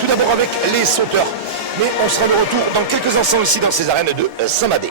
tout d'abord avec les sauteurs. Mais on sera de retour dans quelques instants ici dans ces arènes de Saint-Madé.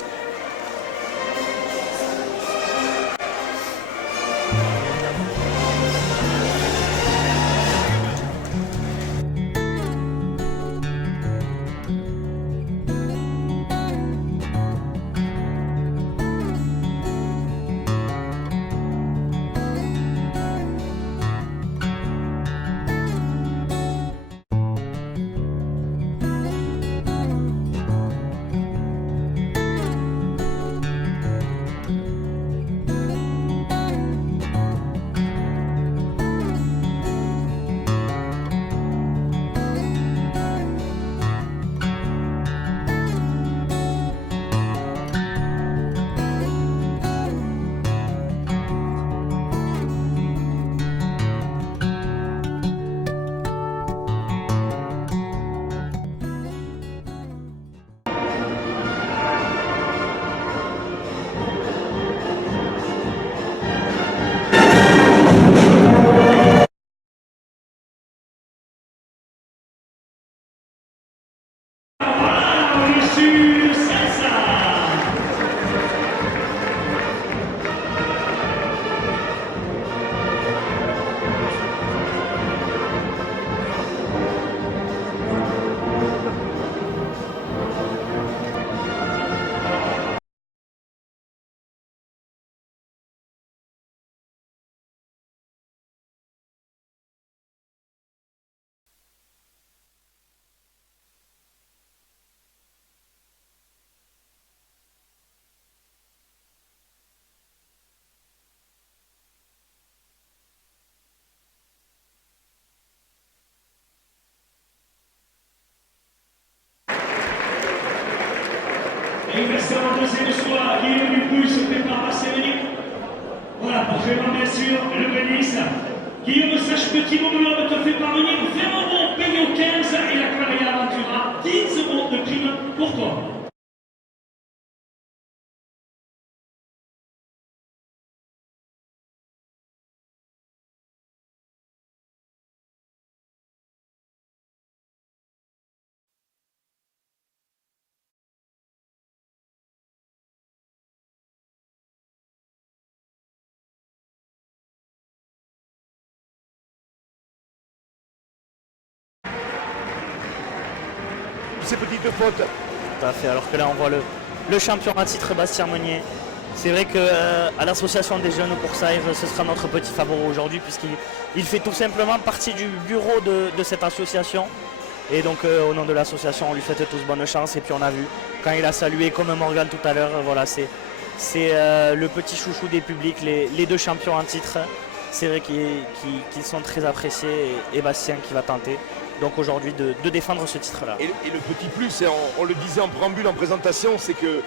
Et il reste en deuxième soir, Guillaume Dupuy se prépare à Sévérique. Voilà, parfaitement bien sûr, le Bénis. Guillaume, sache petit moment te fait parvenir 20 € payés au 15 et la Claria Aventura, 10 € de prime pour toi. Ces petites fautes. Tout à fait, alors que là on voit le champion à titre Bastien Meunier. C'est vrai qu'à l'association des jeunes pour Saïr, ce sera notre petit favori aujourd'hui puisqu'il fait tout simplement partie du bureau de cette association. Et donc au nom de l'association, on lui souhaite tous bonne chance. Et puis on a vu, quand il a salué comme Morgan tout à l'heure, voilà, c'est le petit chouchou des publics, les deux champions en titre. C'est vrai qu'ils sont très appréciés et Bastien qui va tenter donc aujourd'hui de défendre ce titre-là. Et le petit plus, on le disait en préambule, en présentation, c'est que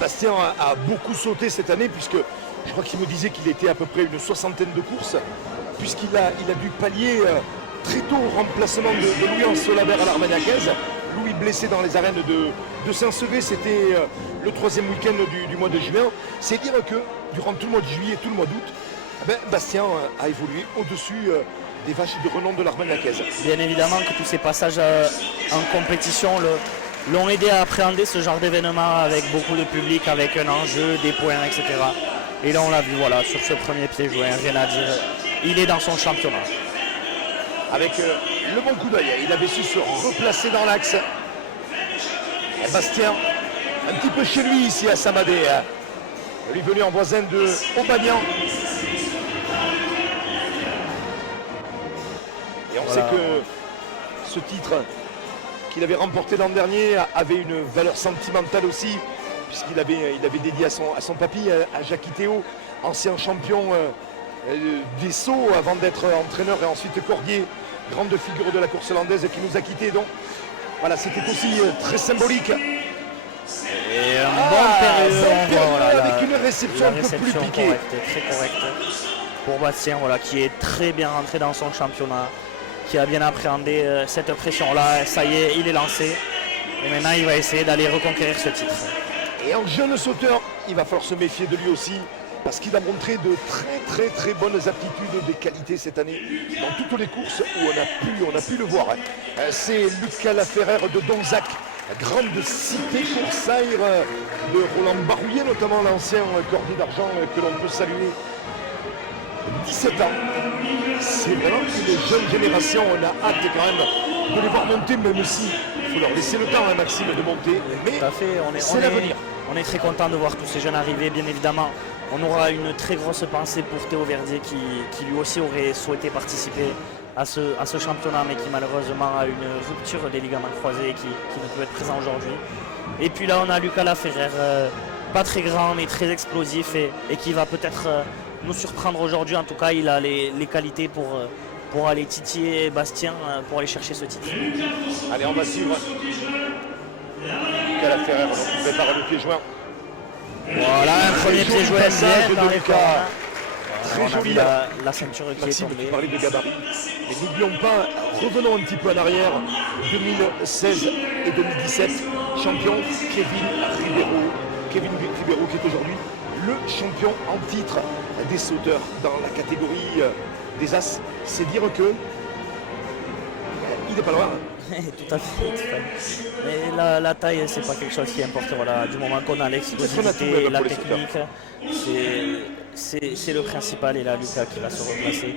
Bastien a beaucoup sauté cette année, puisque je crois qu'il me disait qu'il était à peu près une 60aine de courses, puisqu'il a dû pallier très tôt au remplacement de Louis en Solabert à l'Armagnacaise. Louis blessé dans les arènes de Saint-Sevé, c'était le 3e week-end du mois de juin. C'est dire que durant tout le mois de juillet et tout le mois d'août, Bastien a évolué au-dessus des vaches de renom de l'Armagnacaise. Bien évidemment que tous ces passages en compétition l'ont aidé à appréhender ce genre d'événement avec beaucoup de public, avec un enjeu, des points, etc. Et là on l'a vu, voilà, sur ce premier pied joué, rien à dire, il est dans son championnat. Avec le bon coup d'œil, il avait su se replacer dans l'axe. Bastien, un petit peu chez lui ici à Saint-Madé, lui venu en voisin de Aubagnan. Et on sait que ce titre qu'il avait remporté l'an dernier avait une valeur sentimentale aussi, puisqu'il avait dédié à son papy, à Jackie Théo, ancien champion des sauts avant d'être entraîneur et ensuite cordier, grande figure de la course landaise qui nous a quittés. Donc voilà, c'était aussi très symbolique. Et un bon période avec une réception un peu plus piquée. Très correcte pour Bastien, voilà, qui est très bien rentré dans son championnat, qui a bien appréhendé cette pression-là. Ça y est, il est lancé. Et maintenant, il va essayer d'aller reconquérir ce titre. Et en jeune sauteur, il va falloir se méfier de lui aussi. parce qu'il a montré de très bonnes aptitudes, des qualités cette année dans toutes les courses où on a pu le voir. C'est Lucas Laferrère de Donzac, grande cité coursaire de Roland Barouillet, notamment l'ancien cordé d'argent que l'on peut saluer. 17 ans, c'est vraiment une jeune génération, on a hâte quand même de les voir monter, même si il faut leur laisser le temps, Maxime, de monter, mais tout à fait. c'est l'avenir. On est très content de voir tous ces jeunes arriver, bien évidemment. On aura une très grosse pensée pour Théo Verdier qui lui aussi aurait souhaité participer à ce championnat, mais qui malheureusement a une rupture des ligaments croisés qui ne peut être présent aujourd'hui. Et puis là, on a Lucas Laferrère, pas très grand, mais très explosif et qui va peut-être nous surprendre aujourd'hui. En tout cas, il a les qualités pour aller titiller Bastien, pour aller chercher ce titre. Allez, on va suivre Lucas Laferrère, donc il prépare le pied joint. Voilà, un premier pied joint bien dans les corps. Très joli. La ceinture qui Maxime, est tombée. tu parlais de gabarit. Et n'oublions pas, revenons un petit peu en arrière, 2016 et 2017, champion Kevin Ribeiro qui est aujourd'hui le champion en titre des sauteurs dans la catégorie des As. C'est dire que il n'est pas loin. Tout à fait. Mais la taille, c'est pas quelque chose qui importe. Voilà, du moment qu'on a l'explosivité, la technique, c'est le principal. Et là, Lucas qui va se replacer.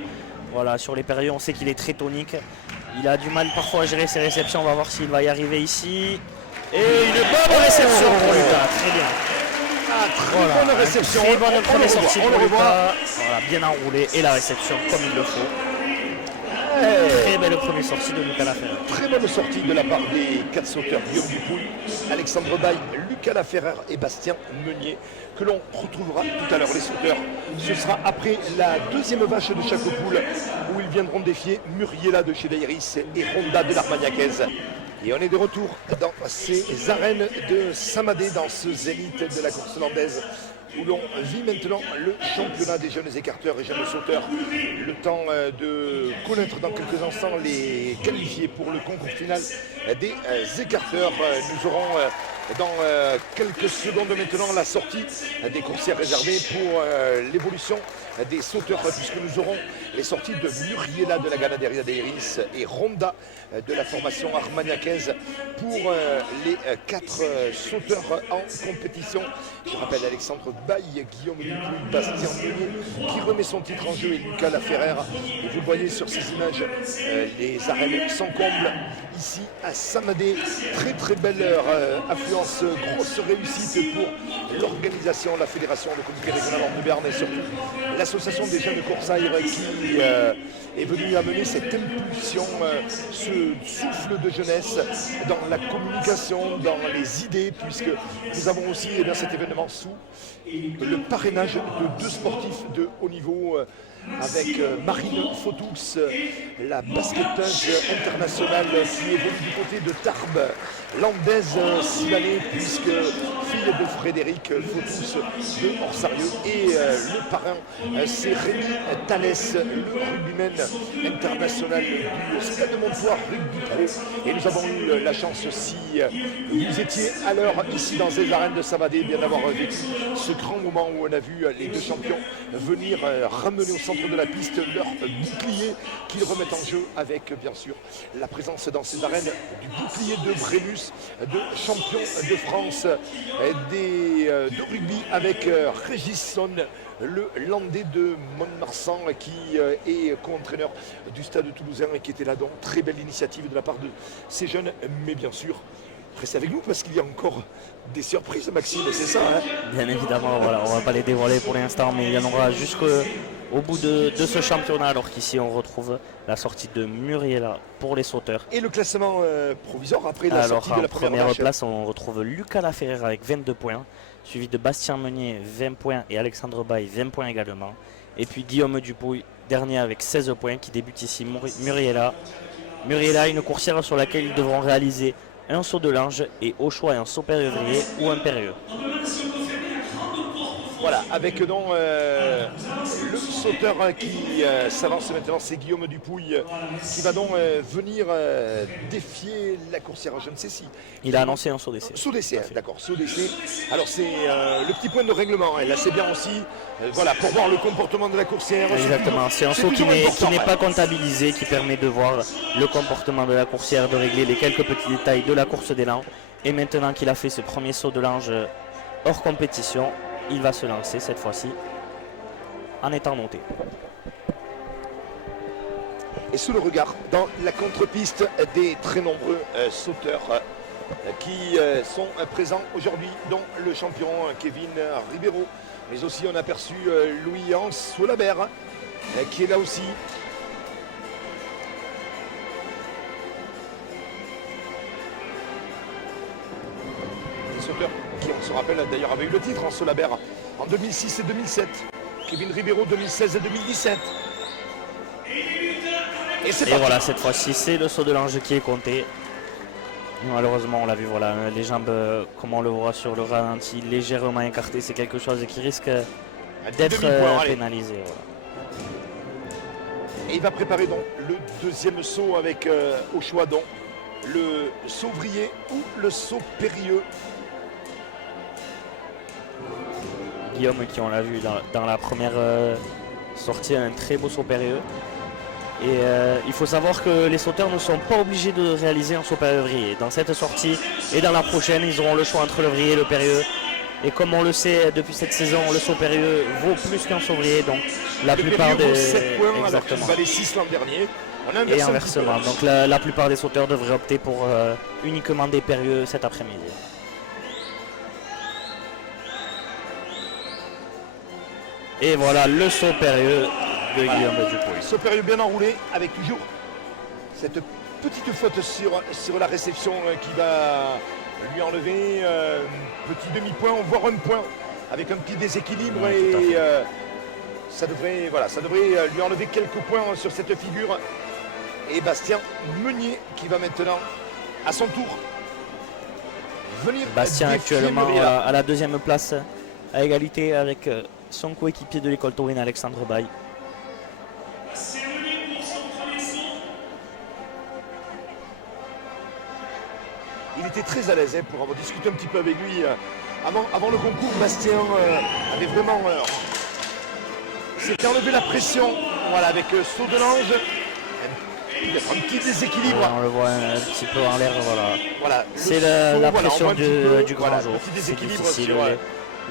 Voilà, sur les périodes, on sait qu'il est très tonique. Il a du mal parfois à gérer ses réceptions. On va voir s'il va y arriver ici. Et une bonne réception pour Lucas. Très bien. Très bonne réception. Très bonne première sortie pour Lucas. Voilà, bien enroulé. Et la réception comme il le faut. Très belle première sortie de Lucas Laferrère. Très bonne sortie de la part des 4 sauteurs, Guillaume Dupouille, Alexandre Baille, Lucas Laferrère et Bastien Meunier, que l'on retrouvera tout à l'heure. Les sauteurs, ce sera après la deuxième vache de chaque poule, où ils viendront défier Muriela de chez Dairis et Honda de l'Armagnacaise. Et on est de retour dans ces arènes de Samadé, dans ce zénith de la course landaise, où l'on vit maintenant le championnat des jeunes écarteurs et jeunes sauteurs. Le temps de connaître dans quelques instants les qualifiés pour le concours final des écarteurs. Nous aurons dans quelques secondes maintenant la sortie des coursiers réservés pour l'évolution des sauteurs, puisque nous aurons les sorties de Muriela de la Ganaderia Dairis et Ronda de la formation Armagnacaise pour les 4 sauteurs en compétition. Je rappelle Alexandre Baille, Guillaume Dupouille, Bastien Meunier qui remet son titre en jeu et Lucas Laferrère. Et vous voyez sur ces images, les arènes s'encomblent ici à Samadé. Très belle affluence, grosse réussite pour l'organisation, la fédération, le comité régional de Berne et surtout l'association des jeunes coursaires qui est venue amener cette impulsion, ce souffle de jeunesse dans la communication, dans les idées, puisque nous avons aussi cet événement sous le parrainage de 2 sportifs de haut niveau avec Marine Fotoux, la basketteuse internationale qui évolue du côté de Tarbes, landaise Silanais, puisque fille de Frédéric Fotoux de Orsarieux, et le parrain c'est Rémi Thalès, le rugbyman international du Stade de Montoire Rugby Pro. Et nous avons eu la chance, si vous étiez à l'heure ici dans les arènes de Samadé, bien d'avoir vécu ce grand moment où on a vu les 2 champions venir ramener au centre de la piste leur bouclier qu'ils remettent en jeu avec bien sûr la présence dans ces arènes du bouclier de Brennus, de champion de France de rugby avec Régis Son, le landais de Mont-de-Marsan qui est co-entraîneur du Stade toulousain et qui était là, donc très belle initiative de la part de ces jeunes, mais bien sûr restez avec nous parce qu'il y a encore des surprises, Maxime, c'est ça hein? Bien évidemment, voilà, on ne va pas les dévoiler pour l'instant, mais il y en aura jusqu'au bout de ce championnat, alors qu'ici on retrouve la sortie de Muriela pour les sauteurs. Et le classement provisoire après la sortie de la première place, on retrouve Lucas Laferrère avec 22 points, suivi de Bastien Meunier 20 points et Alexandre Baille 20 points également. Et puis Guillaume Dupouille, dernier avec 16 points, qui débute ici Muriela. Muriela, une coursière sur laquelle ils devront réaliser un saut de linge et au choix un saut péruvrier ou un périlleux. Voilà, avec donc le sauteur qui s'avance maintenant, c'est Guillaume Dupouille qui va donc venir défier la coursière. Je ne sais si. Il a annoncé un saut d'essai. Saut d'essai, d'accord, saut d'essai. Alors c'est le petit point de règlement, là c'est bien aussi, voilà, pour voir le comportement de la coursière. Exactement, c'est un saut qui n'est pas comptabilisé, qui permet de voir le comportement de la coursière, de régler les quelques petits détails de la course d'élan. Et maintenant qu'il a fait ce premier saut de l'ange hors compétition, il va se lancer cette fois-ci en étant noté. Et sous le regard dans la contre-piste des très nombreux sauteurs qui sont présents aujourd'hui, dont le champion Kevin Ribeiro. Mais aussi on a aperçu Louis-Hans Solabert qui est là aussi. Des sauteurs qui, on se rappelle d'ailleurs, avaient eu le titre en Solabert en 2006 et 2007. Kevin Ribeiro 2016 et 2017. Et voilà, cette fois-ci, c'est le saut de l'ange qui est compté. Malheureusement, on l'a vu, voilà, les jambes, comme on le voit sur le ralenti, légèrement écartées, c'est quelque chose qui risque d'être pénalisé. Voilà. Et il va préparer donc le deuxième saut avec au choix donc le saut vrillé ou le saut périlleux. Guillaume, qui on l'a vu dans la première sortie, un très beau saut périlleux. Et il faut savoir que les sauteurs ne sont pas obligés de réaliser un saut périlleux vrillé. Dans cette sortie et dans la prochaine, ils auront le choix entre le vrillé et le périlleux. Et comme on le sait depuis cette saison, le saut périlleux vaut plus qu'un saut vrillé. Donc la plupart des... 7 points, exactement. Alors qu'il valait 6 l'an dernier. Et inversement. Donc la plupart des sauteurs devraient opter pour uniquement des périlleux cet après-midi. Et voilà le saut périlleux de Guillaume Dupouille. Saut périlleux bien enroulé avec toujours cette petite faute sur la réception qui va lui enlever petit demi-point, voire un point avec un petit déséquilibre. Oui, et ça devrait lui enlever quelques points sur cette figure. Et Bastien Meunier qui va maintenant à son tour venir. Bastien actuellement à la deuxième place à égalité avec son coéquipier de l'école taurine Alexandre Baye. Il était très à l'aise pour avoir discuté un petit peu avec lui avant le concours. Bastien avait vraiment s'était enlevé la pression, voilà, avec saut de l'ange, un petit déséquilibre. Ouais, on le voit un petit peu en l'air, voilà. C'est la pression du grand voilà, jour. Petit déséquilibre c'est difficile.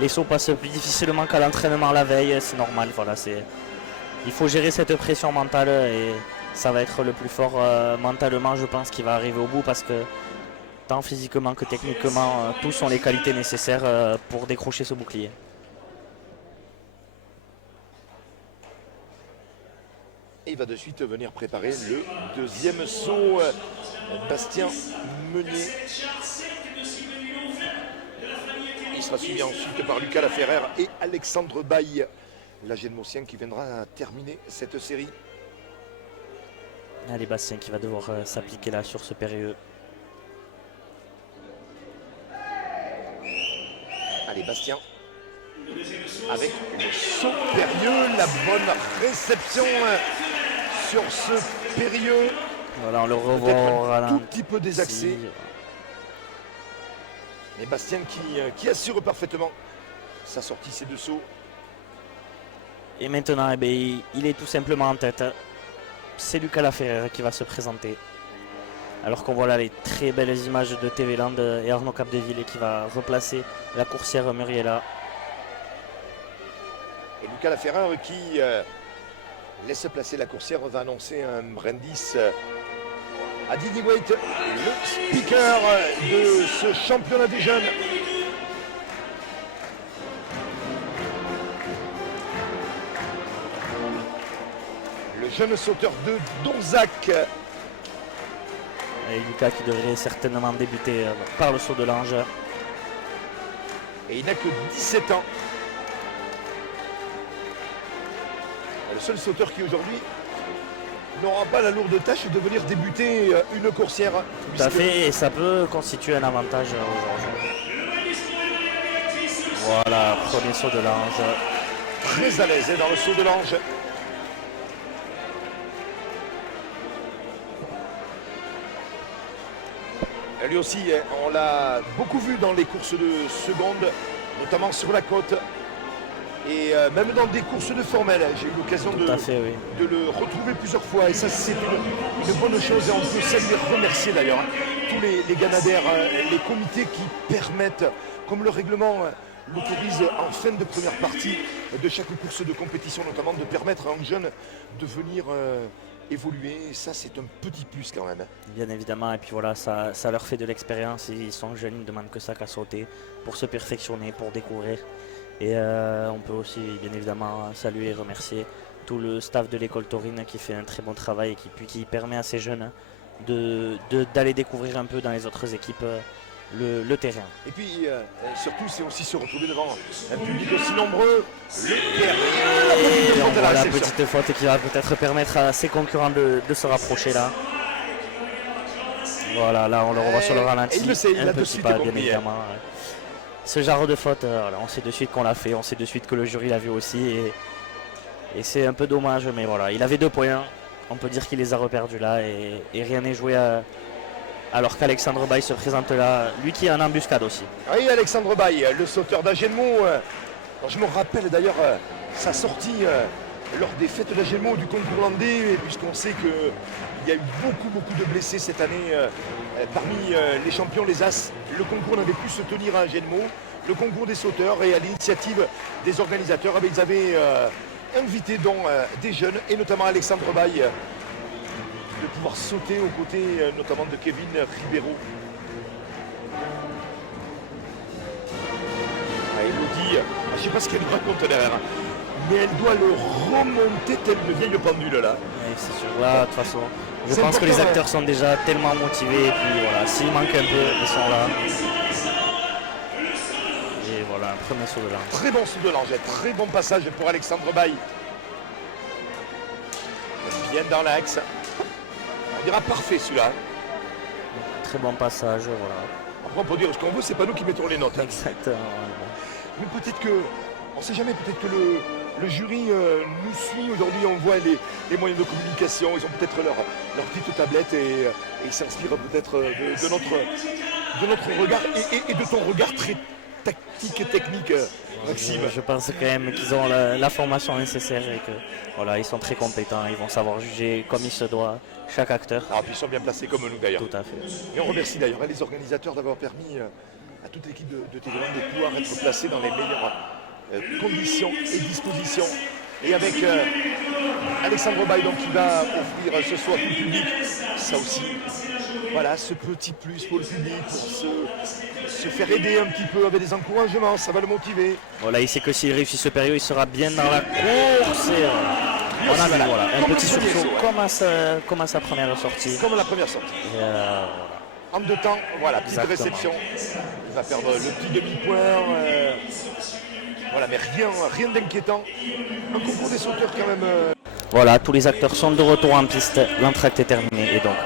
Les sauts passent plus difficilement qu'à l'entraînement la veille, c'est normal. Voilà, il faut gérer cette pression mentale et ça va être le plus fort mentalement, je pense, qui va arriver au bout parce que tant physiquement que techniquement, tous ont les qualités nécessaires pour décrocher ce bouclier. Et il va de suite venir préparer le deuxième saut. Bastien Meunier. Il sera suivi ensuite par Lucas Laferrer et Alexandre Baye, l'Agénomossien qui viendra terminer cette série. Allez, Bastien qui va devoir s'appliquer là sur ce périlleux. Allez, Bastien avec le saut périlleux, la bonne réception sur ce périlleux. Voilà, on le revoit un tout petit peu désaxé. Mais Bastien qui assure parfaitement sa sortie, ses deux sauts. Et maintenant, il est tout simplement en tête. C'est Lucas Laferrer qui va se présenter. Alors qu'on voit là les très belles images de TV Land et Arnaud Capdeville qui va replacer la coursière Muriella. Et Lucas Laferrer qui laisse placer la coursière va annoncer un brindis à Didier Waite, le speaker de ce championnat des jeunes. Le jeune sauteur de Donzac. Et Lucas qui devrait certainement débuter par le saut de l'ange. Et il n'a que 17 ans. Le seul sauteur qui aujourd'hui n'aura pas la lourde tâche de venir débuter une coursière. Tout à fait, et ça peut constituer un avantage aujourd'hui. Voilà, premier saut de l'ange. Très à l'aise dans le saut de l'ange. Lui aussi, on l'a beaucoup vu dans les courses de seconde, notamment sur la côte. Et même dans des courses de formel, j'ai eu l'occasion de le retrouver plusieurs fois. Et ça, c'est une bonne chose. Et on peut saluer, remercier d'ailleurs tous les Ganadères, les comités qui permettent, comme le règlement l'autorise en fin de première partie de chaque course de compétition, notamment de permettre à un jeune de venir évoluer. Et ça, c'est un petit plus quand même. Bien évidemment. Et puis voilà, ça leur fait de l'expérience. Ils sont jeunes, ils ne demandent que ça qu'à sauter pour se perfectionner, pour découvrir. Et on peut aussi bien évidemment saluer et remercier tout le staff de l'école taurine qui fait un très bon travail et qui permet à ces jeunes d'aller découvrir un peu dans les autres équipes le terrain. Et puis surtout, c'est aussi se retrouver devant un public aussi nombreux. La petite faute qui va peut-être permettre à ses concurrents de se rapprocher là. Voilà, là on le revoit sur le ralenti. Il le sait, il a de suite compris. Bien évidemment. Ce genre de faute, on sait de suite qu'on l'a fait, on sait de suite que le jury l'a vu aussi. Et c'est un peu dommage, mais voilà, il avait 2 points. On peut dire qu'il les a reperdus là et rien n'est joué alors qu'Alexandre Baye se présente là, lui qui est en embuscade aussi. Oui, Alexandre Baye, le sauteur d'Agenmont. Je me rappelle d'ailleurs sa sortie lors des fêtes d'Agenmont du concours landais, puisqu'on sait qu'il y a eu beaucoup de blessés cette année parmi les champions, les As. Le concours n'avait pu se tenir à Agenmont, le concours des sauteurs, et à l'initiative des organisateurs, ils avaient invité donc des jeunes, et notamment Alexandre Baye, de pouvoir sauter aux côtés notamment de Kevin Ribeiro. Elodie, je ne sais pas ce qu'elle nous raconte derrière, mais elle doit le remonter telle une vieille pendule là. Oui, c'est sûr. Là, de toute façon, je pense que les acteurs sont déjà tellement motivés, et puis voilà, s'il manque un peu, ils sont là. Et voilà, un premier saut de l'ange. Très bon saut de l'ange, très bon passage pour Alexandre Baye. Bien dans l'axe. On dira parfait celui-là. Très bon passage, voilà. Après on peut dire ce qu'on veut, c'est pas nous qui mettons les notes. Hein. Exactement. Mais peut-être que, on ne sait jamais, peut-être que le jury nous suit aujourd'hui, on voit les moyens de communication, ils ont peut-être leur petite tablette et ils s'inspirent peut-être de notre regard et de ton regard très tactique et technique, Maxime. Je pense quand même qu'ils ont la formation nécessaire et que voilà, ils sont très compétents, ils vont savoir juger comme il se doit chaque acteur. Ah, puis ils sont bien placés comme nous d'ailleurs. Tout à fait. Et on remercie d'ailleurs les organisateurs d'avoir permis à toute l'équipe de Téléland de pouvoir être placée dans les meilleures conditions et dispositions. Et avec Alexandre Baye qui va offrir ce soir tout le public, ça aussi, voilà, ce petit plus pour le public, pour se faire aider un petit peu avec des encouragements, ça va le motiver. Voilà, il sait que s'il réussit ce période, il sera bien dans la course. Et, on a vu un petit sursaut comme à sa première sortie. Comme la première sortie. En 2 temps, voilà, petite réception. Il va perdre le petit demi-point. Voilà, mais rien d'inquiétant. Un concours des sauteurs quand même. Voilà, tous les acteurs sont de retour en piste. L'entracte est terminé et donc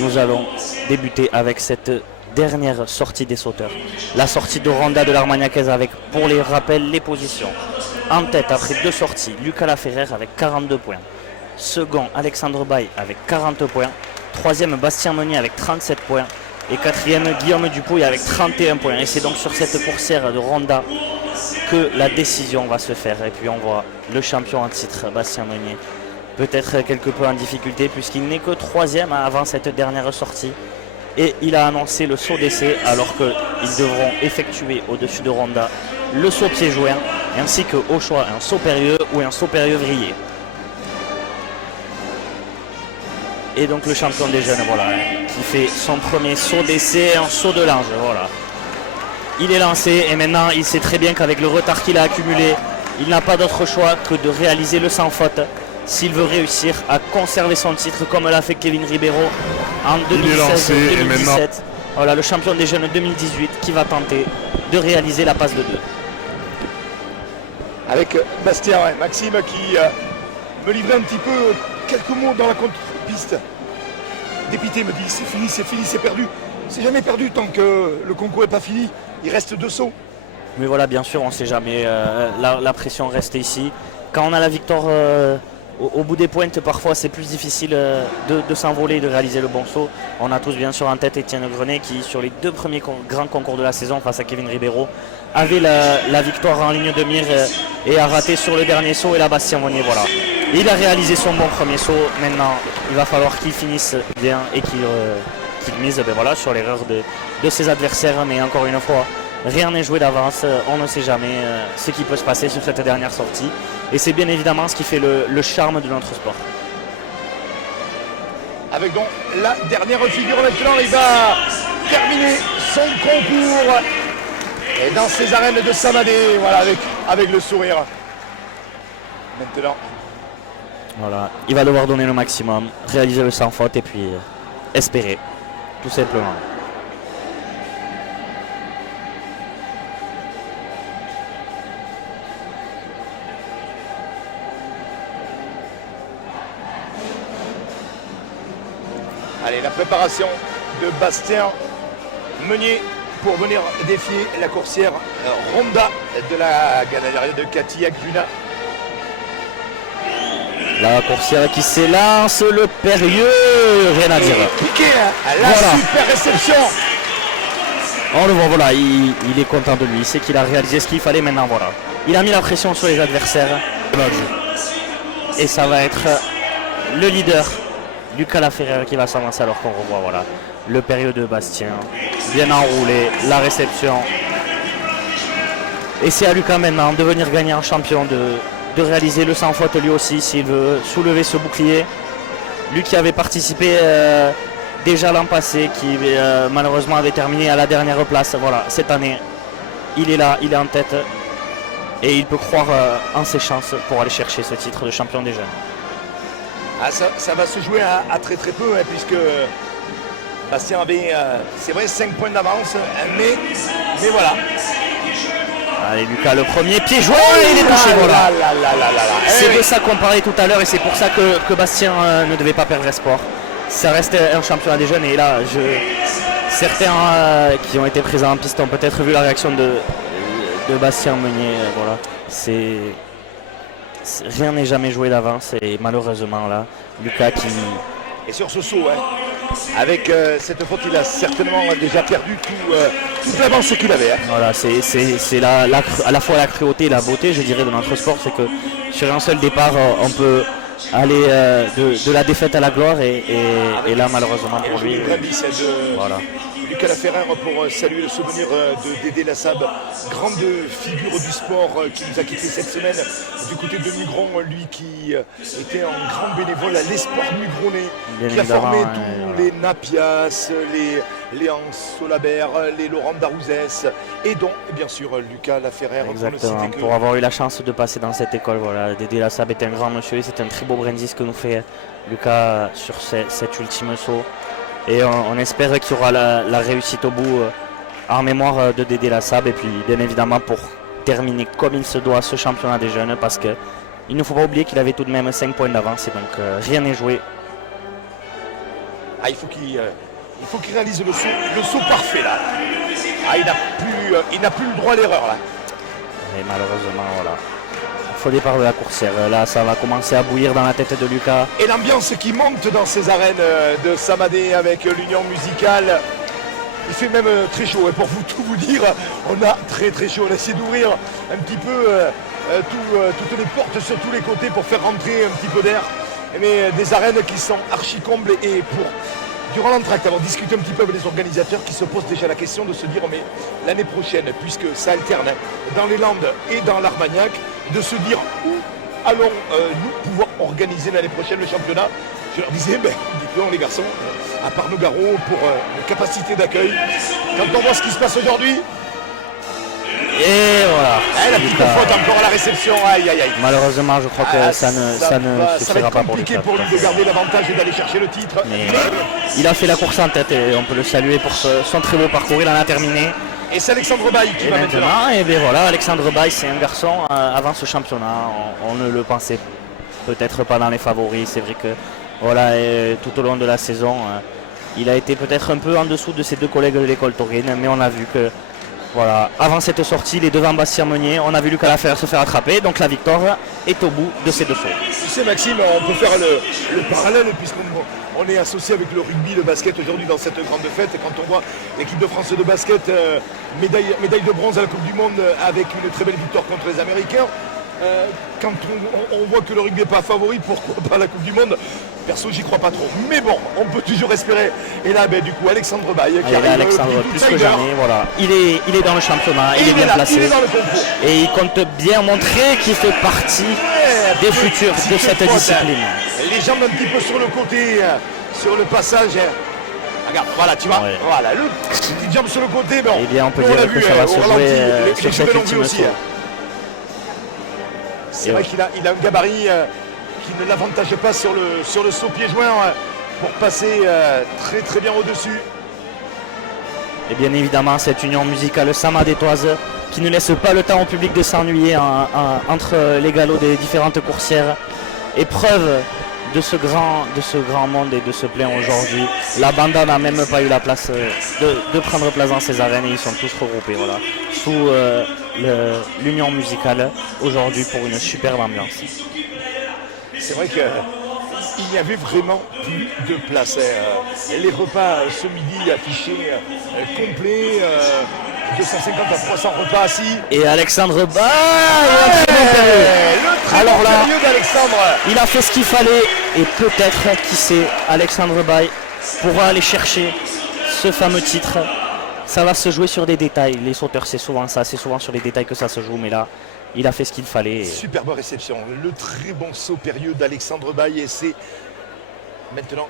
nous allons débuter avec cette dernière sortie des sauteurs. La sortie de Ronda de l'Armagnacaise avec, pour les rappels, les positions. En tête après 2 sorties, Lucas Laferrère avec 42 points. Second, Alexandre Baye avec 40 points. Troisième, Bastien Meunier avec 37 points. Et quatrième, Guillaume Dupouille avec 31 points. Et c'est donc sur cette coursière de Ronda que la décision va se faire. Et puis on voit le champion en titre, Bastien Meunier, peut-être quelque peu en difficulté puisqu'il n'est que 3e avant cette dernière sortie. Et il a annoncé le saut d'essai alors qu'ils devront effectuer au-dessus de Ronda le saut pied joint ainsi qu'au choix un saut périlleux ou un saut périlleux vrillé. Et donc le champion des jeunes, voilà, qui fait son premier saut d'essai, un saut de l'ange, voilà. Il est lancé et maintenant il sait très bien qu'avec le retard qu'il a accumulé, il n'a pas d'autre choix que de réaliser le sans faute s'il veut réussir à conserver son titre comme l'a fait Kevin Ribeiro en 2016-2017. Voilà, le champion des jeunes 2018 qui va tenter de réaliser la passe de 2. Avec Bastien, Maxime qui me livrait un petit peu quelques mots dans la contre-piste. Dépité me dit c'est fini, c'est perdu. C'est jamais perdu tant que le concours n'est pas fini. Il reste 2 sauts. Mais voilà, bien sûr, on ne sait jamais. La pression reste ici. Quand on a la victoire au bout des pointes, parfois c'est plus difficile de s'envoler et de réaliser le bon saut. On a tous bien sûr en tête Étienne Grenet qui, sur les 2 premiers grands concours de la saison face à Kevin Ribeiro, avait la victoire en ligne de mire et a raté sur le dernier saut. Et là, Bastien Monnier, voilà. Il a réalisé son bon premier saut. Maintenant, il va falloir qu'il finisse bien et qu'il mise voilà, sur l'erreur de ses adversaires. Mais encore une fois, rien n'est joué d'avance, on ne sait jamais ce qui peut se passer sur cette dernière sortie. Et c'est bien évidemment ce qui fait le charme de notre sport. Avec donc la dernière figure maintenant, il va terminer son concours. Et dans ces arènes de Samadé, voilà, avec le sourire. Maintenant. Voilà, il va devoir donner le maximum, réaliser le sans faute et puis espérer, tout simplement. Allez, la préparation de Bastien Meunier pour venir défier la coursière Ronda de la Ganaderia de Cathy Aguna. La coursière qui s'élance, le périlleux, rien à dire. Piqué, la voilà. Super réception. On le voit, voilà, il est content de lui, il sait qu'il a réalisé ce qu'il fallait maintenant, voilà. Il a mis la pression sur les adversaires. Et ça va être le leader, Lucas Laferrière, qui va s'avancer alors qu'on revoit, voilà, le périlleux de Bastien, bien enroulé, la réception. Et c'est à Lucas maintenant de venir gagner en champion, de réaliser le sans faute lui aussi s'il veut soulever ce bouclier. Lui qui avait participé déjà l'an passé, qui malheureusement avait terminé à la dernière place. Voilà, cette année, il est là, il est en tête et il peut croire en ses chances pour aller chercher ce titre de champion des jeunes. Ah, ça va se jouer à très très peu, hein, puisque Bastien avait, c'est vrai, 5 points d'avance, mais voilà. Allez Lucas, le premier pied joint, il est touché, voilà. C'est de ça qu'on parlait tout à l'heure et c'est pour ça que Bastien ne devait pas perdre espoir. Ça reste un championnat des jeunes et là, certains qui ont été présents en piste ont peut-être vu la réaction de Bastien Meunier. Voilà. Rien n'est jamais joué d'avance et malheureusement là, Lucas qui... Et sur ce saut, hein, avec cette faute, il a certainement déjà perdu toute l'avance qu'il avait. Hein. Voilà, c'est à la fois la cruauté et la beauté, je dirais, de notre sport, c'est que sur un seul départ, on peut aller de la défaite à la gloire et là, malheureusement pour lui, voilà. Lucas Laferrière pour saluer le souvenir de Dédé Lassab, grande figure du sport qui nous a quittés cette semaine du côté de Mugron, lui qui était un grand bénévole à l'Espoir Mugronais, qui a formé tous les Napias, les Hans Solabert, les Laurent Darouzès et donc bien sûr Lucas Laferrière. Exactement, pour avoir eu la chance de passer dans cette école, voilà. Dédé Lassab est un grand monsieur et c'est un très beau brindis que nous fait Lucas sur cet ultime saut. Et on espère qu'il y aura la réussite au bout en mémoire de Dédé Lassab et puis bien évidemment pour terminer comme il se doit ce championnat des jeunes parce qu'il ne faut pas oublier qu'il avait tout de même 5 points d'avance et donc rien n'est joué. Ah, il faut qu'il réalise le saut parfait là. Ah, il n'a plus le droit à l'erreur là. Et malheureusement voilà. Faux départ de la coursière. Là, ça va commencer à bouillir dans la tête de Lucas. Et l'ambiance qui monte dans ces arènes de Samadé avec l'union musicale. Il fait même très chaud. Et pour tout vous dire, on a très très chaud. On a essayé d'ouvrir un petit peu toutes les portes sur tous les côtés pour faire rentrer un petit peu d'air. Mais des arènes qui sont archi combles et durant l'entracte, avoir discuté un petit peu avec les organisateurs qui se posent déjà la question de se dire mais l'année prochaine, puisque ça alterne dans les Landes et dans l'Armagnac, de se dire où allons-nous pouvoir organiser l'année prochaine le championnat. Je leur disais, dites-le les garçons, à part nos garrots pour une capacité d'accueil, quand on voit ce qui se passe aujourd'hui. Et voilà. La petite faute encore à la réception, aïe aïe aïe. Malheureusement, je crois que ça ne suffira pas pour lui. Ça va être compliqué pour lui de garder l'avantage et d'aller chercher le titre. Mais il a fait la course en tête et on peut le saluer pour son très beau parcours. Il en a terminé. Et c'est Alexandre Baille qui va maintenant. Et bien voilà, Alexandre Baille, c'est un garçon avant ce championnat. On ne le pensait peut-être pas dans les favoris. C'est vrai que voilà, tout au long de la saison, il a été peut-être un peu en dessous de ses deux collègues de l'école taurine, mais on a vu que Voilà, avant cette sortie, il est devant Bastien Meunier. On a vu Lucas Laferrière se faire attraper. Donc la victoire est au bout de ces 2 sauts. Tu sais Maxime, on peut faire le parallèle puisqu'on est associé avec le rugby, le basket aujourd'hui dans cette grande fête. Et quand on voit l'équipe de France de basket, médaille de bronze à la Coupe du Monde avec une très belle victoire contre les Américains. Quand on voit que le rugby n'est pas favori, pourquoi pas la Coupe du Monde? Perso, j'y crois pas trop. Mais bon, on peut toujours espérer. Et là, du coup, Alexandre Baille qui arrive. Alexandre, plus que jamais, voilà. Il est dans le championnat, il est bien placé. Il est dans le concours. Et il compte bien montrer qu'il fait partie des futurs de cette discipline. Les jambes un petit peu sur le côté, sur le passage. Regarde, voilà, tu vois, voilà, le petit jump sur le côté. Bon, eh bien, on peut dire que ça va se jouer sur cette ultime saut. C'est vrai qu'il a un gabarit qui ne l'avantage pas sur le saut pied joint pour passer très très bien au-dessus. Et bien évidemment, cette union musicale samadétoise qui ne laisse pas le temps au public de s'ennuyer entre les galops des différentes coursières. Épreuve de ce grand monde et de ce plein aujourd'hui. La banda n'a même pas eu la place de prendre place dans ces arènes et ils sont tous regroupés voilà, sous l'union musicale aujourd'hui pour une superbe ambiance. C'est vrai qu'il n'y avait vraiment plus de place. Les repas ce midi affichés complets, 250 à 300 repas assis. Et Alexandre Baille, alors là, d'Alexandre. Il a fait ce qu'il fallait et peut-être, qui sait, Alexandre Baille pourra aller chercher ce fameux titre. Ça va se jouer sur des détails. Les sauteurs, c'est souvent ça, c'est souvent sur les détails que ça se joue, mais là, il a fait ce qu'il fallait. Superbe réception, le très bon saut périlleux d'Alexandre Baille et c'est maintenant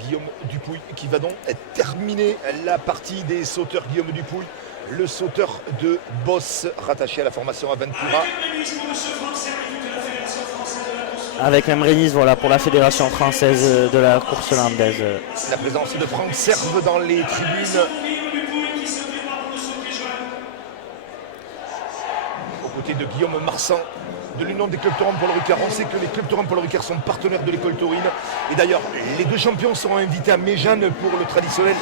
Guillaume Dupuy qui va donc terminer la partie des sauteurs. Guillaume Dupuy, le sauteur de Boss rattaché à la formation Aventura. Avec Emre Nice, voilà, pour la Fédération française de la course landaise. La présence de Franck Serve dans les tribunes. Aux côtés de Guillaume Marsan de l'Union des clubs taurins Paul Ricard. On sait que les clubs taurins Paul Ricard sont partenaires de l'école taurine. Et d'ailleurs, les 2 champions seront invités à Méjeanne pour le traditionnel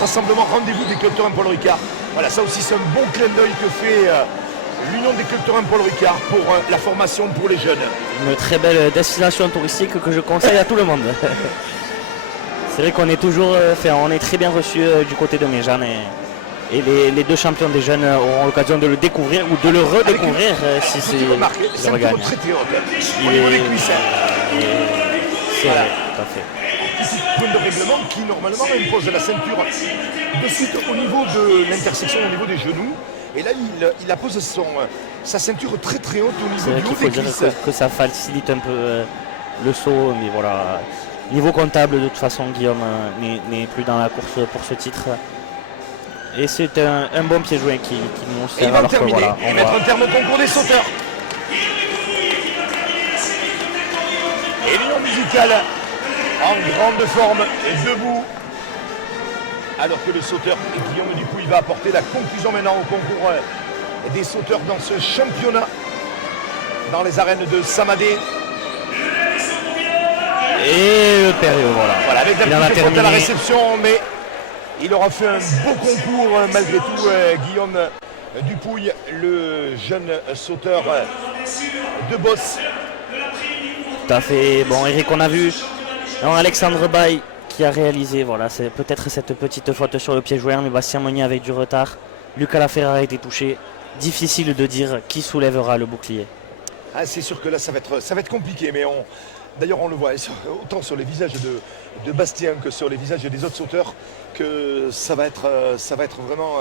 rassemblement rendez-vous des clubs taurins Paul Ricard. Voilà, ça aussi c'est un bon clin d'œil que fait l'Union des clubs taurins Paul Ricard pour la formation pour les jeunes. Une très belle destination touristique que je conseille à tout le monde. C'est vrai qu'on est toujours, on est très bien reçu du côté de Méjeanne et les 2 champions des jeunes auront l'occasion de le découvrir ou de le redécouvrir si c'est le regagne. Au niveau des cuisses. C'est vrai, tout à fait. Petit point de règlement qui normalement impose la ceinture de suite au niveau de l'intersection, au niveau des genoux. Et là, il appose sa ceinture très très haute au niveau du haut des cuisses. Que ça facilite un peu le saut, mais voilà. Niveau comptable, de toute façon, Guillaume n'est plus dans la course pour ce titre. Et c'est un bon pied joint qui nous sert. Et il va terminer et mettre un terme au concours des sauteurs. Et l'union musicale en grande forme et debout. Alors que le sauteur Guillaume Dupuy va apporter la conclusion maintenant au concours des sauteurs dans ce championnat dans les arènes de Samadé. Et le période, voilà, avec la petite faute à la réception, mais il aura fait un beau concours malgré tout, Guillaume Dupuy, le jeune sauteur de Boss. Tout à fait. Bon, Eric, on a vu Alexandre Baille qui a réalisé, voilà, c'est peut-être cette petite faute sur le pied joint, mais Bastien Meunier avec du retard. Lucas Laferrière a été touché. Difficile de dire qui soulèvera le bouclier. Ah, c'est sûr que là, ça va être compliqué, mais d'ailleurs, on le voit autant sur les visages de Bastien que sur les visages des autres sauteurs que ça va être vraiment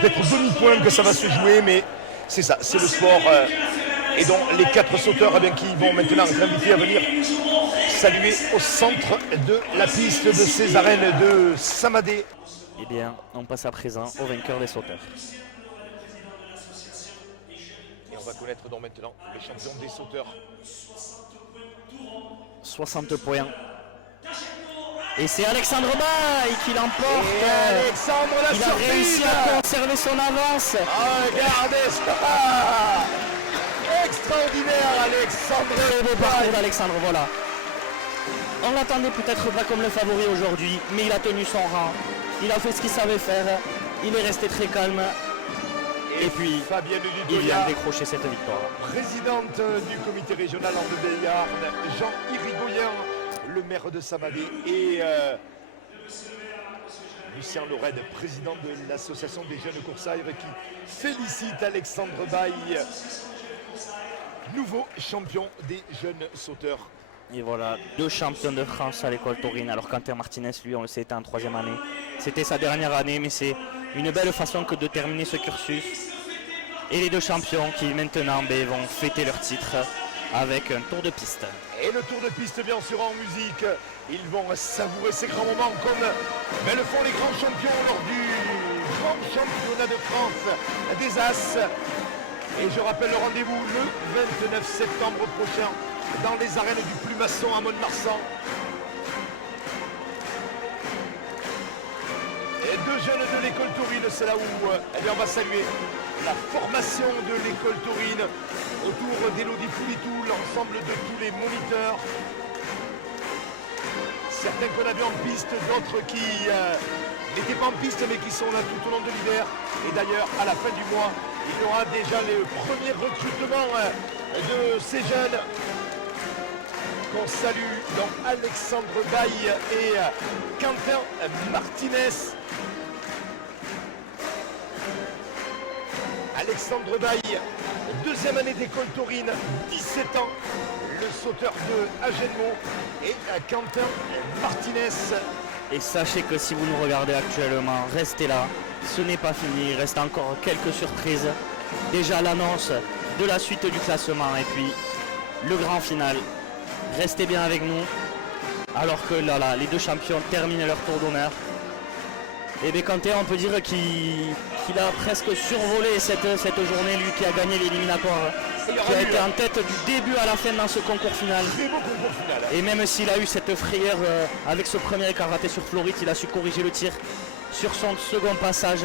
peut-être au demi-point que ça va se jouer, mais c'est ça, c'est le sport. Et donc les 4 sauteurs qui vont maintenant être invités à venir saluer au centre de la piste de ces arènes de Samadé. Eh bien, on passe à présent au vainqueur des sauteurs. Et on va connaître donc maintenant le champion des sauteurs. 60 points. Et c'est Alexandre Baille qui l'emporte. Alexandre, la il surprise. a réussi à conserver son avance. Regardez ça. Extraordinaire, Alexandre Alexandre, voilà. On l'attendait peut-être pas comme le favori aujourd'hui, mais il a tenu son rang. Il a fait ce qu'il savait faire. il est resté très calme. Et puis, Fabienne il vient Dudoya, de décrocher cette victoire. présidente du comité régional en de Béarn, Jean Irigoyen, le maire de Saint-Mandé, et Lucien Lorraine, président de l'association des jeunes coursaires, qui félicite Alexandre Baille, nouveau champion des jeunes sauteurs. Et voilà, 2 champions de France à l'école taurine, alors qu'Anter Martinez, lui, on le sait, était en 3e année. C'était sa dernière année, mais c'est une belle façon que de terminer ce cursus. Et les 2 champions qui maintenant vont fêter leur titre avec un tour de piste. Et le tour de piste, bien sûr, en musique. Ils vont savourer ces grands moments comme le font les grands champions lors du grand championnat de France des As. Et je rappelle le rendez-vous le 29 septembre prochain dans les arènes du Plumasson à Mont-de-Marsan. Et 2 jeunes de l'école taurine, c'est là où on va saluer la formation de l'école taurine autour d'Élodie Poulitou, l'ensemble de tous les moniteurs. Certains qu'on a vus en piste, d'autres qui n'étaient pas en piste mais qui sont là tout au long de l'hiver. Et d'ailleurs, à la fin du mois, il y aura déjà les premiers recrutements de ces jeunes qu'on salue, donc Alexandre Baille et Quentin Martinez. Alexandre Baille, 2e année d'école taurine, 17 ans, le sauteur de Agenmo, et Quentin Martinez. Et sachez que si vous nous regardez actuellement, restez là, ce n'est pas fini, il reste encore quelques surprises. Déjà l'annonce de la suite du classement et puis le grand final. Restez bien avec nous, alors que là, les 2 champions terminent leur tour d'honneur. Et bien Quentin, on peut dire qu'il a presque survolé cette journée, lui qui a gagné l'éliminatoire, qui a été en tête du début à la fin dans ce concours final. Très beau concours final. Et même s'il a eu cette frayeur avec ce premier écart raté sur Floride, il a su corriger le tir sur son second passage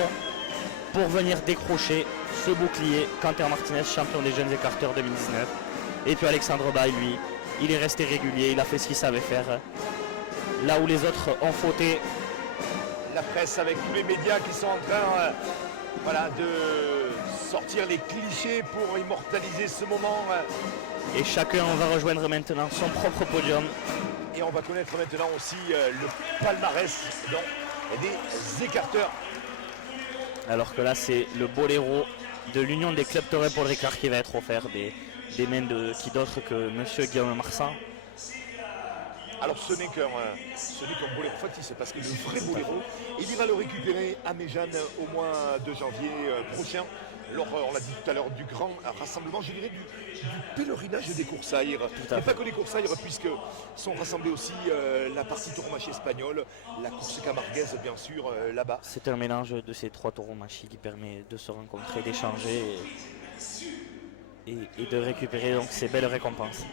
pour venir décrocher ce bouclier. Quentin Martinez, champion des jeunes écarteurs 2019. Et puis Alexandre Baille, lui, il est resté régulier, il a fait ce qu'il savait faire. Là où les autres ont fauté. La presse avec tous les médias qui sont en train de sortir les clichés pour immortaliser ce moment. Et chacun va rejoindre maintenant son propre podium. Et on va connaître maintenant aussi le palmarès des écarteurs. Alors que là, c'est le boléro de l'Union des clubs taurins Paul Ricard qui va être offert des mains de qui d'autre que Monsieur Guillaume Marsan. Alors ce n'est qu'un boléro factice, parce que le vrai boléro, il ira le récupérer à Méjeanne au mois de janvier prochain, lors, on l'a dit tout à l'heure, du grand rassemblement, je dirais, du pèlerinage des coursaires. Et pas que les coursaires, puisque sont rassemblés aussi la partie tauromachie espagnole, la course camarguaise, bien sûr, là-bas. C'est un mélange de ces 3 tauromachie qui permet de se rencontrer, d'échanger et de récupérer donc ces belles récompenses.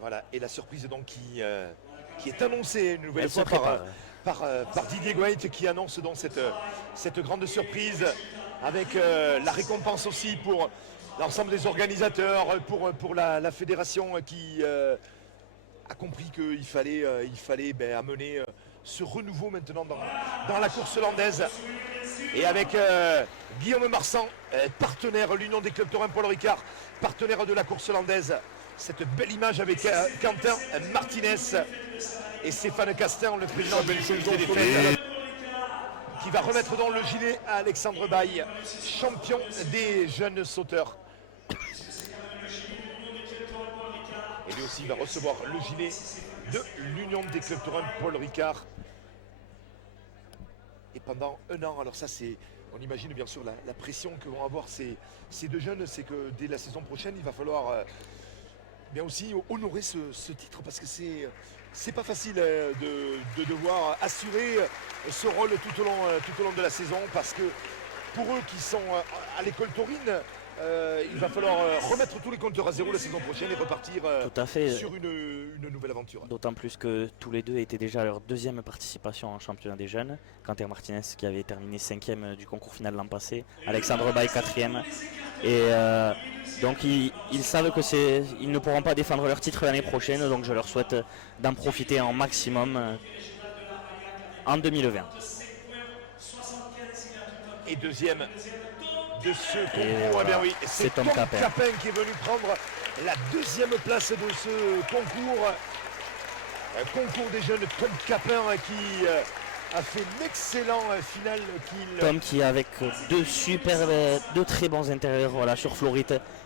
Voilà, et la surprise donc qui est annoncée une nouvelle Elle fois se prépare. par Didier Goët, qui annonce donc cette grande surprise avec la récompense aussi pour l'ensemble des organisateurs, pour la fédération qui a compris qu'il fallait amener ce renouveau maintenant dans la course landaise. Et avec Guillaume Marsan, partenaire, l'Union des clubs taurins Paul Ricard, partenaire de la course landaise. Cette belle image avec Quentin Martinez et Stéphane Castin, le président de l'Union des fêtes, qui va remettre dans le gilet à Alexandre Baille, champion des jeunes sauteurs. Et lui aussi va recevoir le gilet de l'Union des clubs taurins Paul Ricard. Et pendant 1 an, alors ça c'est, on imagine bien sûr la pression que vont avoir ces 2 jeunes, c'est que dès la saison prochaine, il va falloir bien aussi honorer ce titre, parce que c'est pas facile de devoir assurer ce rôle tout au long de la saison, parce que pour eux qui sont à l'école taurine, il va falloir remettre tous les compteurs à zéro la saison prochaine et repartir Tout à fait. sur une nouvelle aventure. D'autant plus que tous les 2 étaient déjà à leur 2e participation en championnat des jeunes. Quentin Martinez qui avait terminé 5e du concours final l'an passé, Alexandre Baille 4e. Et donc ils savent qu'ils ne pourront pas défendre leur titre l'année prochaine, donc je leur souhaite d'en profiter en maximum en 2020. Et deuxième de ce concours, voilà, eh bien oui, c'est Tom Capin qui est venu prendre la deuxième place de ce concours. Un concours des jeunes, Tom Capin qui a fait l'excellent final Tom qui avec deux très bons intérieurs voilà, sur Florit,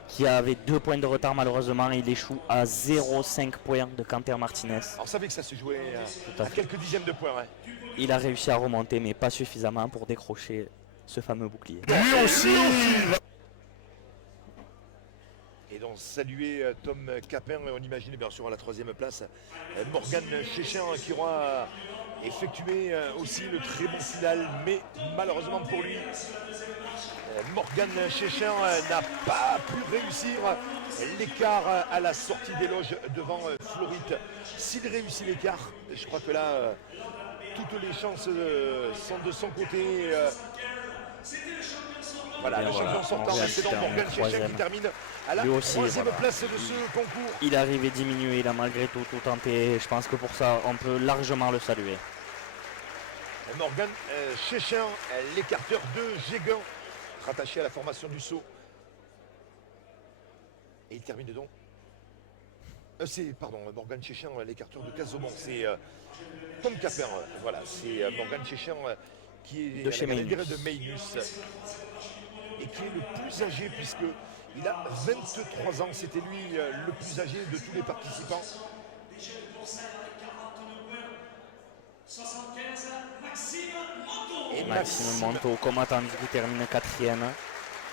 qui avait 2 points de retard malheureusement. Il échoue à 0,5 points de Canter Martinez. On savait que ça se jouait à quelques dixièmes de points. Hein. Il a réussi à remonter mais pas suffisamment pour décrocher ce fameux bouclier. Lui aussi. Et donc saluer Tom Capin, on imagine bien sûr à la 3e place Morgan Chéchin qui aura effectué aussi le très bon final, mais malheureusement pour lui, Morgan Chéchin n'a pas pu réussir l'écart à la sortie des loges devant Florit. S'il réussit l'écart, je crois que là, toutes les chances sont de son côté. Voilà, le champion sortant, c'est donc Morgan Chéchin qui termine à la 3e place de ce concours. Il est arrivé diminué, il a malgré tout tenté. Je pense que pour ça, on peut largement le saluer. Morgan Chéchin, l'écarteur de Géguin, rattaché à la formation du saut. Et il termine donc. Morgan Chéchin, l'écarteur de Casaubon. C'est Tom Capin, voilà, c'est Morgan Chéchin qui est de chez de Meynus. Et qui est le plus âgé puisqu'il a 23 ans. C'était lui le plus âgé de tous les participants. Et Maxime Monteau, comme attendu, qui termine 4e.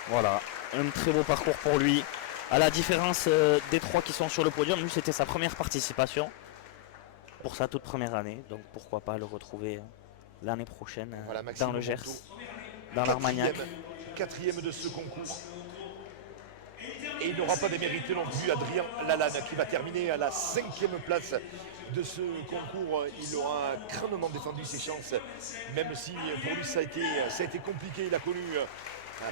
Voilà, un très beau parcours pour lui. À la différence des 3 qui sont sur le podium, lui c'était sa première participation pour sa toute première année. Donc pourquoi pas le retrouver l'année prochaine voilà, dans le Gers, dans l'Armagnac. 4e de ce concours. Et il n'aura pas démérité non plus Adrien Lalanne qui va terminer à la 5e place de ce concours. Il aura crânement défendu ses chances, même si pour lui ça a été compliqué. Il a connu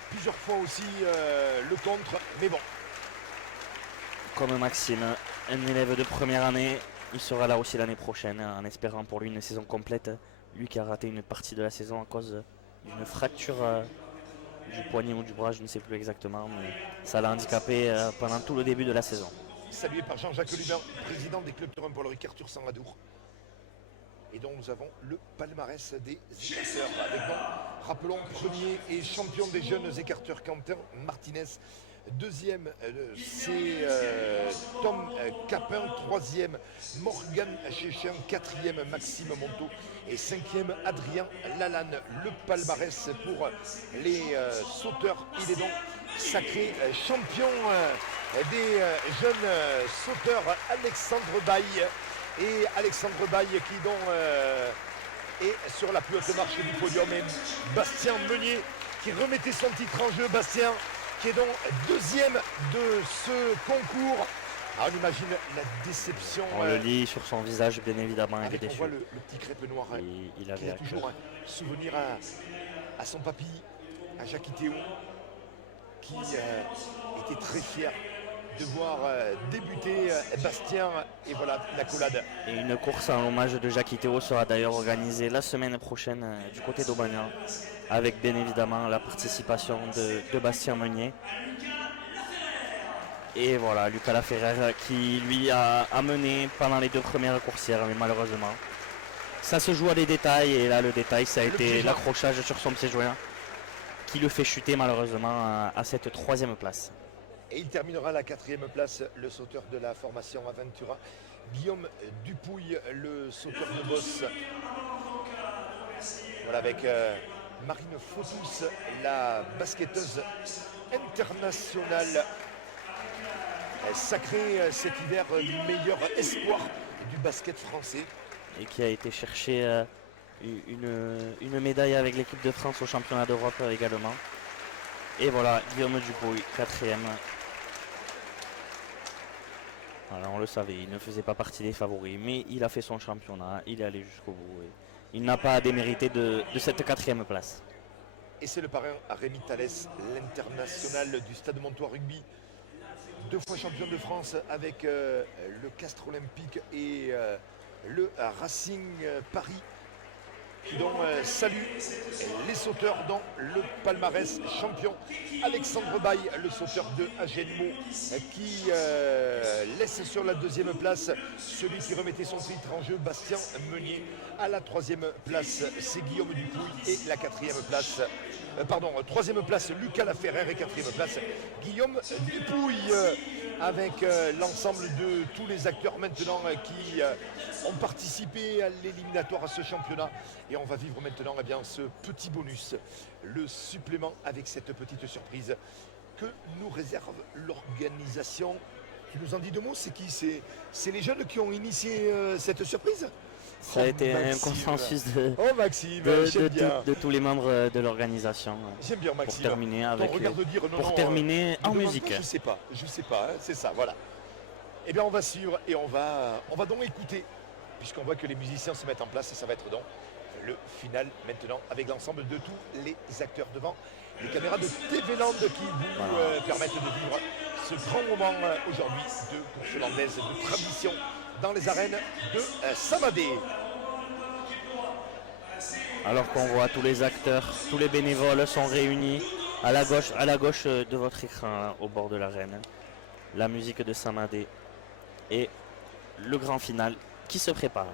plusieurs fois aussi le contre, mais bon. Comme Maxime, un élève de première année, il sera là aussi l'année prochaine en espérant pour lui une saison complète. Lui qui a raté une partie de la saison à cause d'une fracture du poignet ou du bras, je ne sais plus exactement, mais ça l'a handicapé pendant tout le début de la saison. Salué par Jean-Jacques Lubin, président des clubs Paul Ricard sans Adour. Et donc nous avons le palmarès des écarteurs avec donc, rappelons, premier et champion des jeunes écarteurs Quentin Martinez. Deuxième, c'est Tom Capin. Troisième, Morgan Chéchin. Quatrième, Maxime Monteau. Et cinquième, Adrien Lalanne. Le palmarès pour les sauteurs. Il est donc sacré champion des jeunes sauteurs Alexandre Baille. Et Alexandre Baille qui donc est sur la plus haute marche du podium. Et Bastien Meunier qui remettait son titre en jeu. Bastien qui est donc deuxième de ce concours. Alors on imagine la déception. On le lit sur son visage, bien évidemment. Avec il est on déçu. voit le petit crêpe noir. Il a toujours un souvenir à son papy, à Jackie Théo, qui était très fier de voir débuter Bastien. Et voilà, l'accolade. Et une course en hommage de Jackie Théo sera d'ailleurs organisée la semaine prochaine du côté d'Aubagnan, avec bien évidemment la participation de Bastien Meunier. Et voilà, Lucas Laferrère qui lui a mené pendant les 2 premières coursières, mais malheureusement ça se joue à des détails, et là le détail ça a été l'accrochage sur son pied joint qui le fait chuter malheureusement à cette 3e place. Et il terminera à la 4e place, le sauteur de la formation Aventura, Guillaume Dupouille, le sauteur de boss. Voilà, avec Marine Fautus, la basketteuse internationale, sacrée cet hiver meilleur espoir du basket français. Et qui a été chercher une médaille avec l'équipe de France au championnat d'Europe également. Et voilà, Guillaume Dupouille, 4e. Voilà, on le savait, il ne faisait pas partie des favoris, mais il a fait son championnat, il est allé jusqu'au bout. Et il n'a pas à démériter de cette 4e place. Et c'est le parrain à Rémi Thalès, l'international du Stade Montois Rugby, 2 fois champion de France avec le Castres Olympique et le Racing Paris. qui donc salue les sauteurs dont le palmarès champion Alexandre Baye, le sauteur de Agenmo, qui laisse sur la deuxième place celui qui remettait son titre en jeu, Bastien Meunier. À la troisième place, c'est Guillaume Dupouille, et la quatrième place, troisième place, Lucas Laferrère, et quatrième place, Guillaume Dupouille, avec l'ensemble de tous les acteurs maintenant qui ont participé à l'éliminatoire à ce championnat. Et on va vivre maintenant ce petit bonus, le supplément avec cette petite surprise que nous réserve l'organisation. Tu nous en dis deux mots, c'est qui? C'est les jeunes qui ont initié cette surprise? Ça a été un consensus Maxime, de tous les membres de l'organisation. J'aime bien Maxime. Pour terminer, terminer en musique. Je sais pas, c'est ça, voilà. Eh bien on va suivre et on va donc écouter, puisqu'on voit que les musiciens se mettent en place, et ça va être donc le final maintenant avec l'ensemble de tous les acteurs devant les caméras de TV Land qui vous permettent de vivre ce grand moment aujourd'hui de course landaise de tradition dans les arènes de Saint-Mandé. Alors qu'on voit tous les acteurs, tous les bénévoles sont réunis à la gauche de votre écran au bord de l'arène. La musique de Saint-Mandé et le grand final qui se prépare.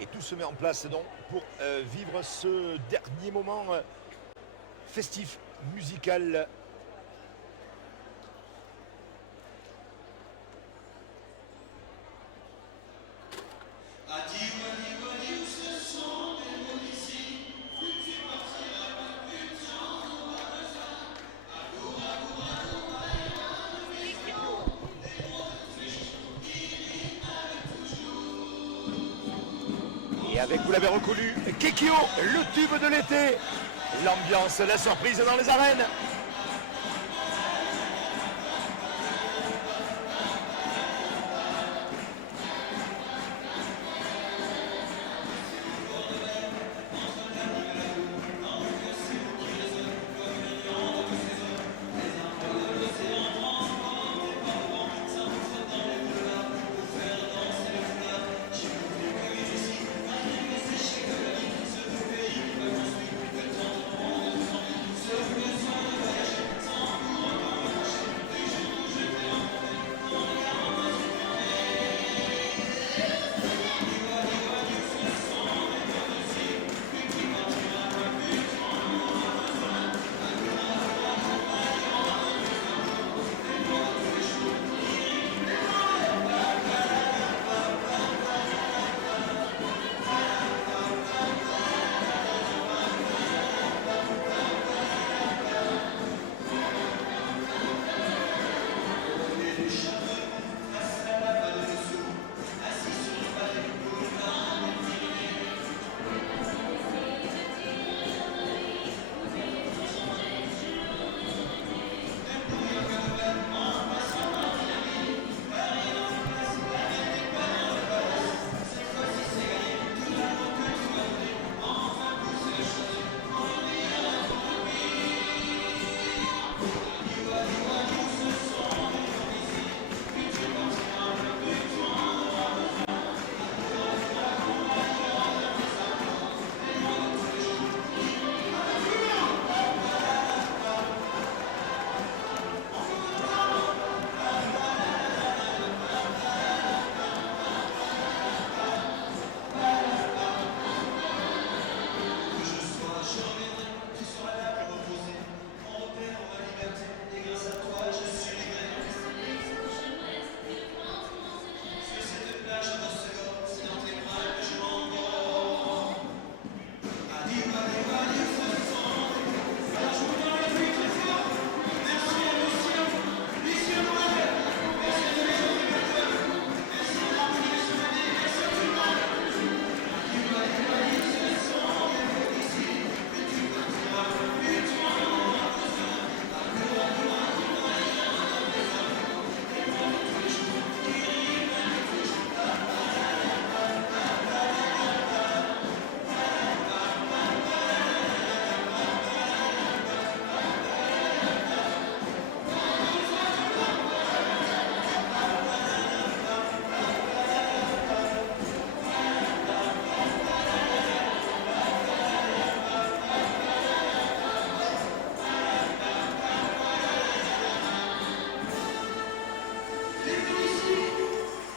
Et tout se met en place donc pour vivre ce dernier moment festif, musical. Et avec, vous l'avez reconnu, Kekio, le tube de l'été. L'ambiance, la surprise dans les arènes.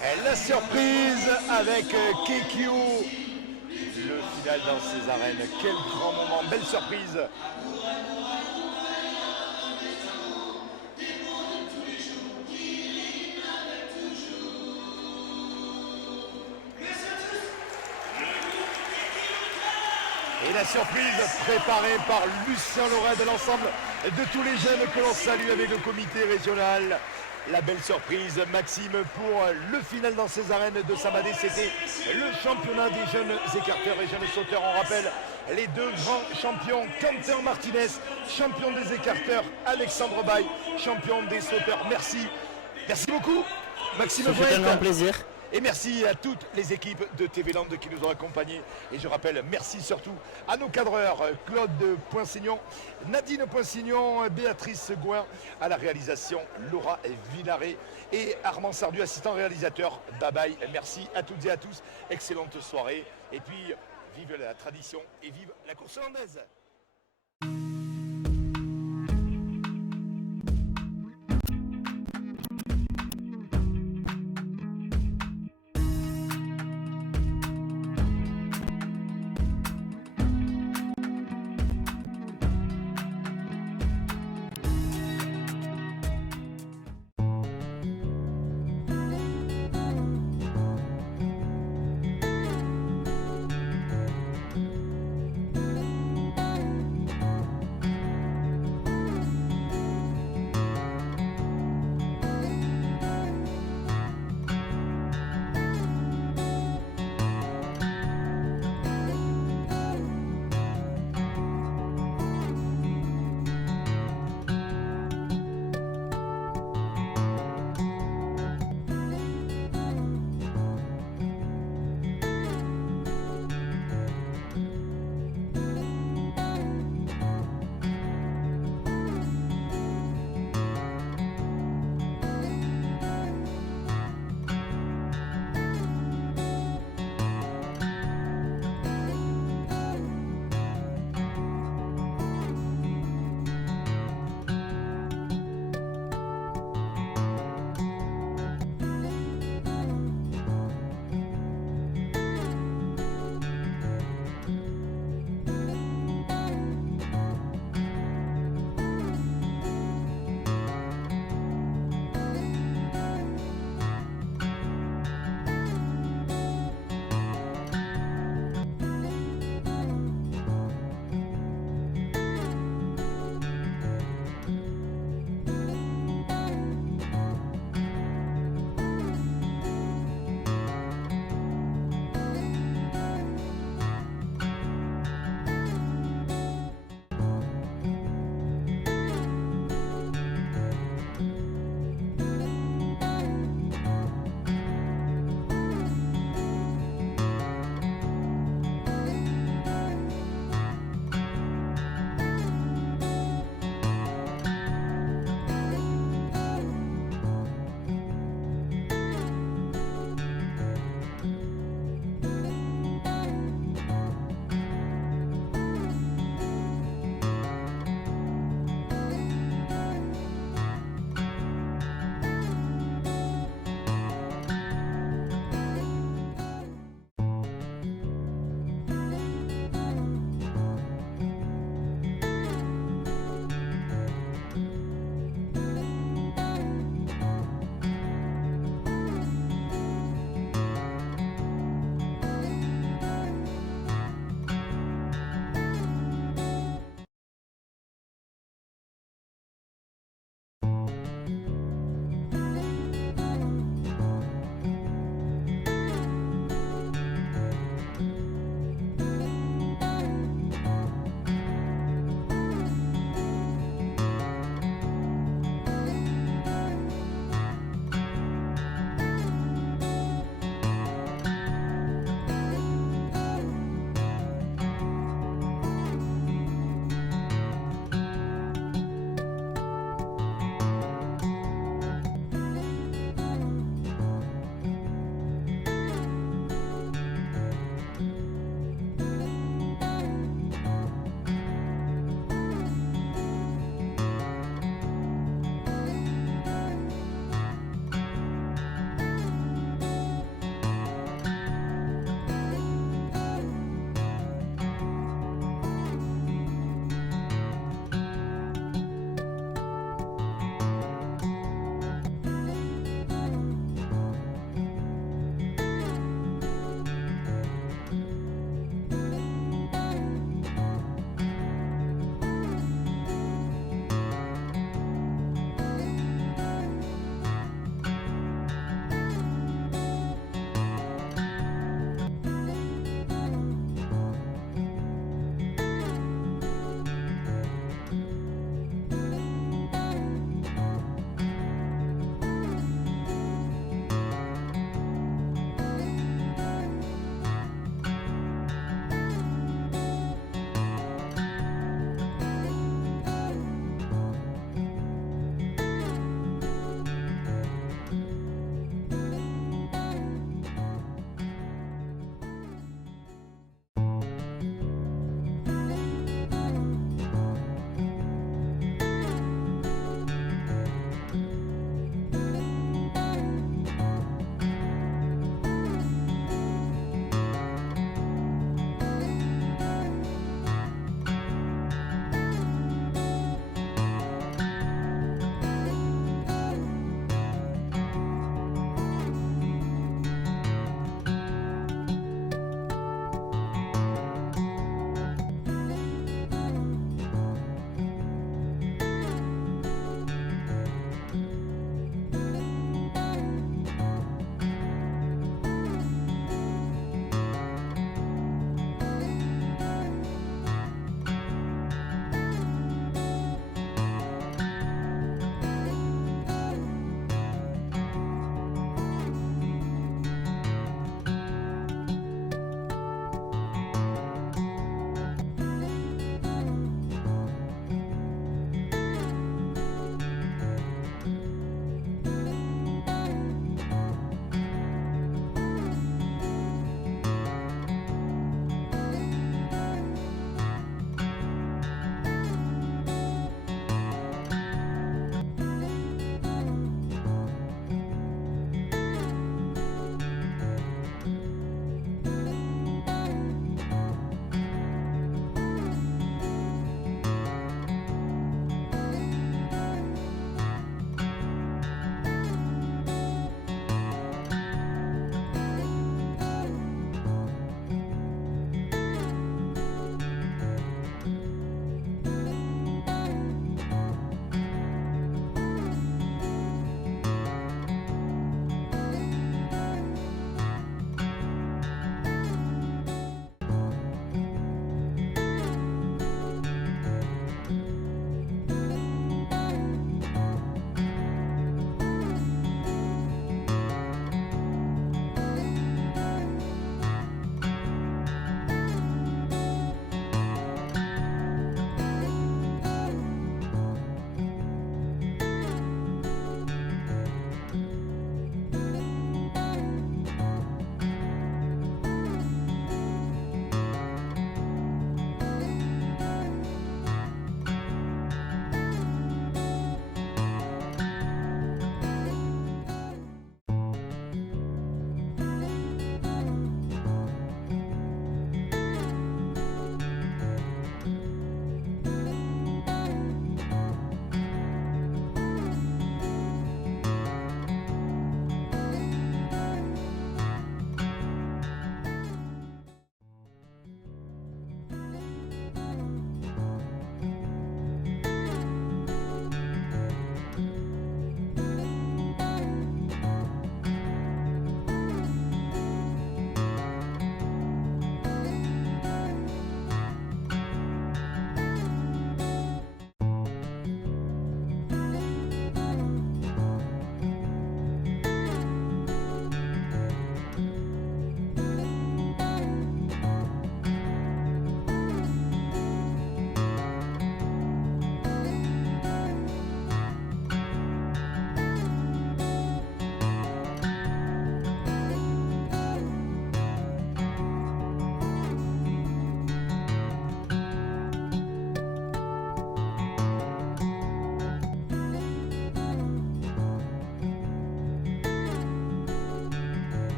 La surprise avec Kekio. Le final dans ces arènes. Quel grand moment. Belle surprise. Et la surprise préparée par Lucien Lorraine et l'ensemble de tous les jeunes que l'on salue avec le comité régional. La belle surprise, Maxime, pour le final dans ces arènes de Samadé, c'était le championnat des jeunes écarteurs et jeunes sauteurs. On rappelle les deux grands champions, Quentin Martinez, champion des écarteurs, Alexandre Baye, champion des sauteurs. Merci beaucoup, Maxime. Ça fait un grand plaisir. Et merci à toutes les équipes de TV Land qui nous ont accompagnés. Et je rappelle, merci surtout à nos cadreurs, Claude Poinsignon, Nadine Poinsignon, Béatrice Gouin, à la réalisation, Laura Vinaret et Armand Sardu, assistant réalisateur. Bye bye, merci à toutes et à tous. Excellente soirée. Et puis, vive la tradition et vive la course hollandaise.